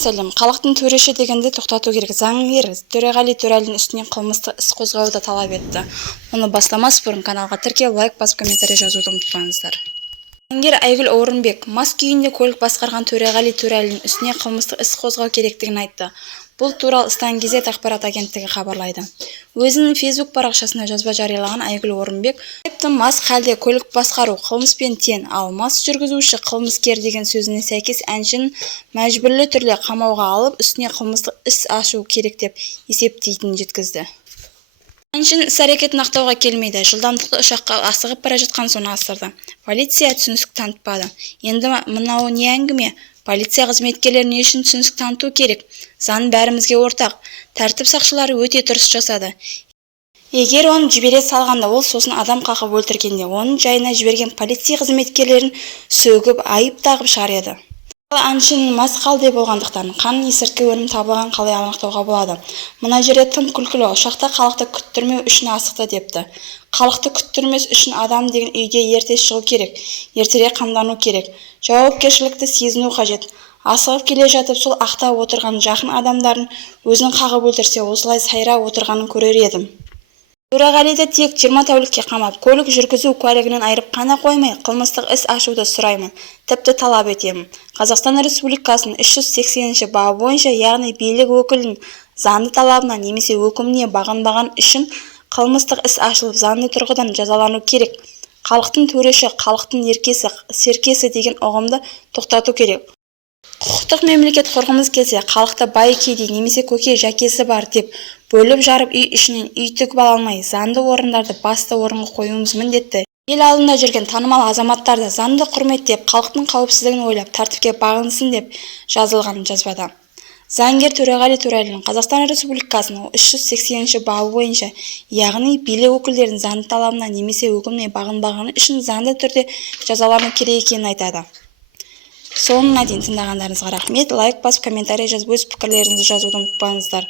сәлем. Халықтың төреші дегенде тоқтату керек. Заңгер Төреғали Төрәлінің үстінен қылмыстық іс қозғауды талап етті. Оны бастамас бұрын каналға тіркеліп, лайк басып, комментарий жазуды ұмытпаңыздар. Заңгер Айгүл Орынбек мас күйінде көлік басқарған Төреғали Төрәлінің үстінен қылмыстық іс қозғау керектігін айтты. Бұл туралы Стангезет ақпарат агенттігі хабарлайды. Өзінің Facebook парақшасына жазба жариялаған Айгүл Орынбек, мас халде көлік басқару қылмыспен тең, ал мас жүргізуші қылмыскер деген сөзіне сәйкес әншіні мәжбүрлі түрде қамауға алып, үстіне қылмыстық іс ашу керек деп есептейтінін жеткізді. Әншінің іс-әрекетін ақтауға келмейді. Жылдамдықты ұшаққа асығып бара жатқан соң асырды. Полиция түсіністік танытпады. Енді мынау не әңгіме? Полиция қызметкерлері не үшін түсіністік таныту керек? Заң бәрімізге ортақ. Тәртіп сақшылары өте дұрыс жасады. Егер оны жібере салғанда, ол сосын адам қақып өлтіргенде, оның жайына жіберген полиция қызметкерлерін сөгіп, айып тағып шығар еді. Әншінің мас халде болғандықтан қан есірткі өнім табылған қалай анықтауға болады? Мына жерде тым күлкілі. Ұшақта халықты күттірмеу үшін асықты депті. Халықты күттірмес үшін адам деген үйде ерте шығу керек, ертерек қамдану керек. Жауапкершілікті сезіну қажет. Асығып келе жатып сол ақтап отырған жақын адамдарын өзін қағып өлтірсе, осылай сайра отырғанын көрер едім. Төреғалиді тек 20 тәулікке қамап, көлік жүргізу куәлігінен айырып қана қоймай, қылмыстық іс ашуды сұраймын, тіпті талап етемін. Қазақстан Республикасының 380-ші бабы бойынша, яғни билік өкілінің заңды талабына немесе өкіміне бағынбаған үшін қылмыстық іс ашылып, заңды тұрғыдан жазалану керек. Халықтың төреші, халықтың еркесі, серкесі деген ұғымды тоқтату керек. Құқықтық мемлекет құрғымыз келсе, халықты бай кедей немесе көке жәкесі бар деп бөліп жарып үй ішінен үй тігіп ала алмай, заңды орындарды басты орынға қоюымыз міндетті. Ел алдында жүрген танымал азаматтарды заңды құрметтеп, халықтың қауіпсіздігін ойлап, тәртіпке бағынсын деп жазылған жазбада. Заңгер Төреғали Төрәлінің Қазақстан Республикасының 380-ші бабы бойынша, яғни билік өкілдерінің заңды талабына немесе өкіміне бағынбағаны үшін заңды түрде жазалану керек екенін айтады. Соңына дейін тыңдағандарыңызға рахмет. Лайк басып, комментарий жазып, өз пікірлеріңізді жазуды ұмытпаңыздар.